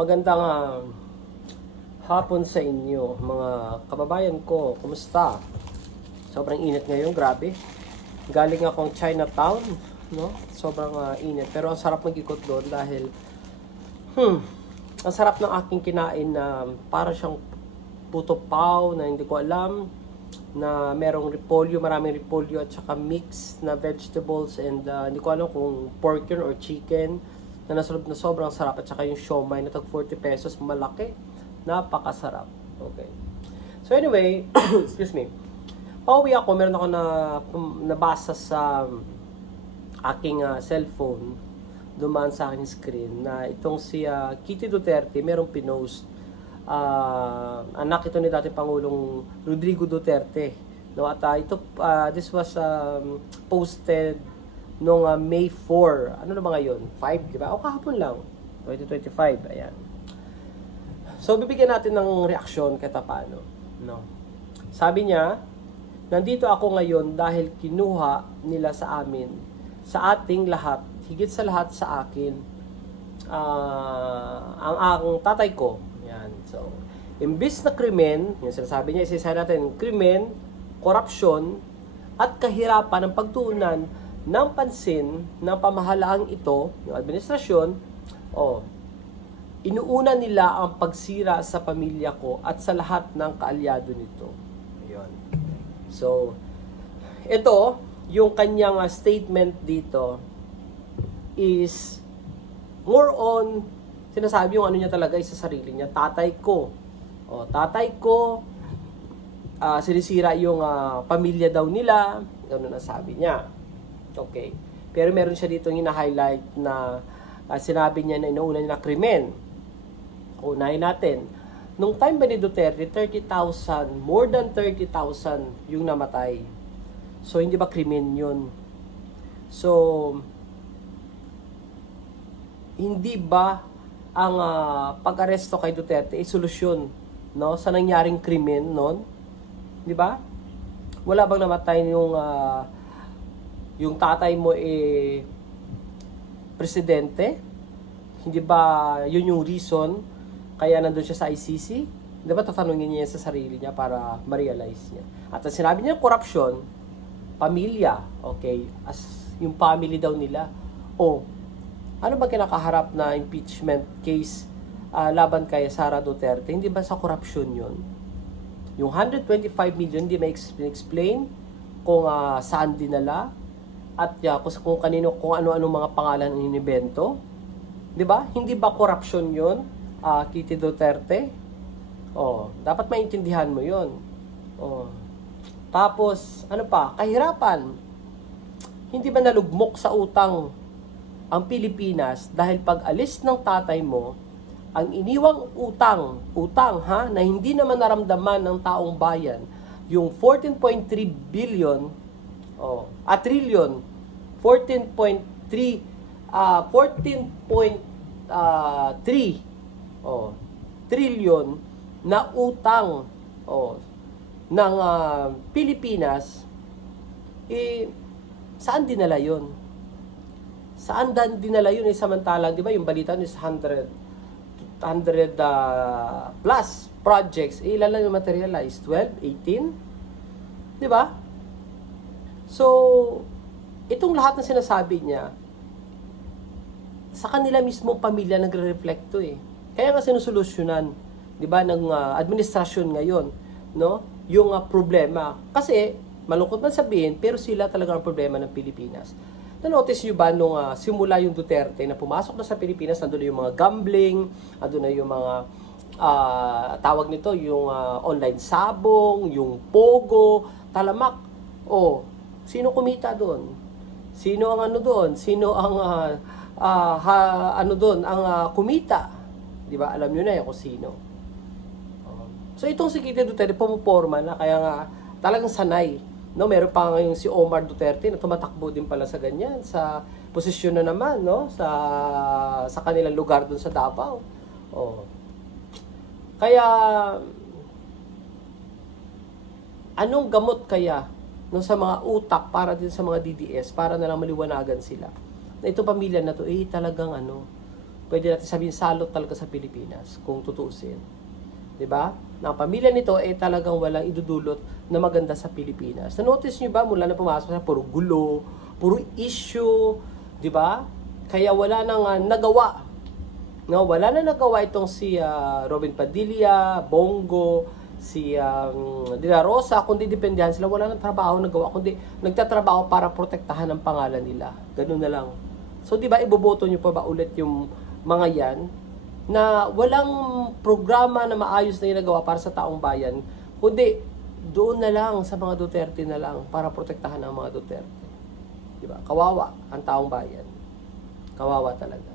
Magandang hapon sa inyo, mga kababayan ko. Kumusta? Sobrang init ngayon, grabe. Galing akong Chinatown, no? Sobrang init. Pero ang sarap mag-ikot doon dahil ang sarap ng aking kinain na para siyang puto pao na hindi ko alam, na merong repolyo, maraming repolyo at saka mix na vegetables, and hindi ko alam kung pork yun or chicken na nasulog na sobrang sarap, at saka yung siomai na tag 40 pesos, malaki, napakasarap. Okay. So anyway, excuse me. Pauwi ako, meron ako na nabasa sa aking cellphone, dumaan sa aking screen, na itong si Kitty Duterte, merong pinost. Anak ito ni dating Pangulong Rodrigo Duterte, no? At this was posted noong May 4. Ano na ba ngayon? 5, di ba? O kahapon lang. 2025. Ayan. So, bibigyan natin ng reaksyon kahit paano, no? Sabi niya, nandito ako ngayon dahil kinuha nila sa amin, sa ating lahat, higit sa lahat sa akin, ang tatay ko. Yan. So, imbis na krimen, yung sinasabi niya, isa natin, krimen, korupsyon, at kahirapan ng pagtuunan ng pansin ng pamahalaang ito, yung administrasyon, inuuna nila ang pagsira sa pamilya ko at sa lahat ng kaalyado nito. Ayun. So, ito, yung kanyang statement dito is more on sinasabi yung ano niya talaga sa sarili niya, tatay ko. Tatay ko, sinisira yung pamilya daw nila, gano'n ang sabi niya. Okay. Pero meron siya dito yung hina-highlight na sinabi niya na inuuna niya na krimen. Unahin natin. Nung time ba ni Duterte, 30,000, more than 30,000 yung namatay. So, hindi ba krimen yun? So, hindi ba ang pag-aresto kay Duterte ay solusyon, no, sa nangyaring krimen noon? Di ba? Wala bang namatay yung tatay mo presidente? Hindi ba yun yung reason kaya nandun siya sa ICC? Di ba tatanungin niya sa sarili niya para ma-realize niya? At ang sinabi niya, corruption, pamilya, okay, as yung family daw nila. Ano ba kinakaharap na impeachment case laban kay Sara Duterte? Hindi ba sa corruption yun? Yung 125 million, hindi ma-explain kung saan dinala at kung kanino, kung ano-ano mga pangalan ang inibento. Di ba? Hindi ba corruption yun, Kitty Duterte? Dapat maintindihan mo yun. Tapos, ano pa? Kahirapan. Hindi ba nalugmok sa utang ang Pilipinas dahil pag-alis ng tatay mo, ang iniwang utang na hindi naman naramdaman ng taong bayan, yung 14.3 billion, trillion, 14.3 trillion na utang ng Pilipinas, saan dinala yun? Saan dinala yun samantalang, di ba, yung balita is 100 plus projects, ilan lang yung materialize? 12? 18? Di ba? So, itong lahat na sinasabi niya, sa kanila mismo pamilya nagre-reflecto Kaya nga sinusolusyonan, di ba, ng administrasyon ngayon, no? Yung problema. Kasi, malungkot man sabihin, pero sila talaga ang problema ng Pilipinas. Na-notice nyo ba nung simula yung Duterte na pumasok na sa Pilipinas, nandun na yung mga gambling, nandun na yung mga tawag nito, yung online sabong, yung pogo, talamak. Sino kumita doon? Sino ang ano doon? Sino ang ang kumita? Di ba? Alam nyo na yung kung sino. So itong si Kitty Duterte, pumuporma na, kaya nga talagang sanay. No, meron pa ngayon si Omar Duterte na tumatakbo din pala sa ganyan, sa posisyon na naman, no, sa kanilang lugar doon sa Davao. Kaya anong gamot kaya no, sa mga utak para din sa mga DDS para na lang maliwanagan sila? Na itong pamilya na to talagang pwede natin sabihin salot talaga sa Pilipinas kung tutuusin. 'Di ba? Na ang pamilya nito ay talagang walang idudulot na maganda sa Pilipinas. Na-notice niyo ba mula na pumasok sa puro gulo, puro issue, 'di ba? Kaya wala nang nagawa. No, wala na nagawa itong si Robin Padilla, Bongo, si De La Rosa, kundi dependihan sila, wala nang trabaho nagawa, kundi nagtatrabaho para protektahan ang pangalan nila. Ganun na lang. So, 'di ba, iboboto niyo pa ba ulit yung mga 'yan na walang programa na maayos na ginagawa para sa taong bayan, kundi doon na lang sa mga Duterte na lang para protektahan ang mga Duterte. 'Di ba? Kawawa ang taong bayan. Kawawa talaga.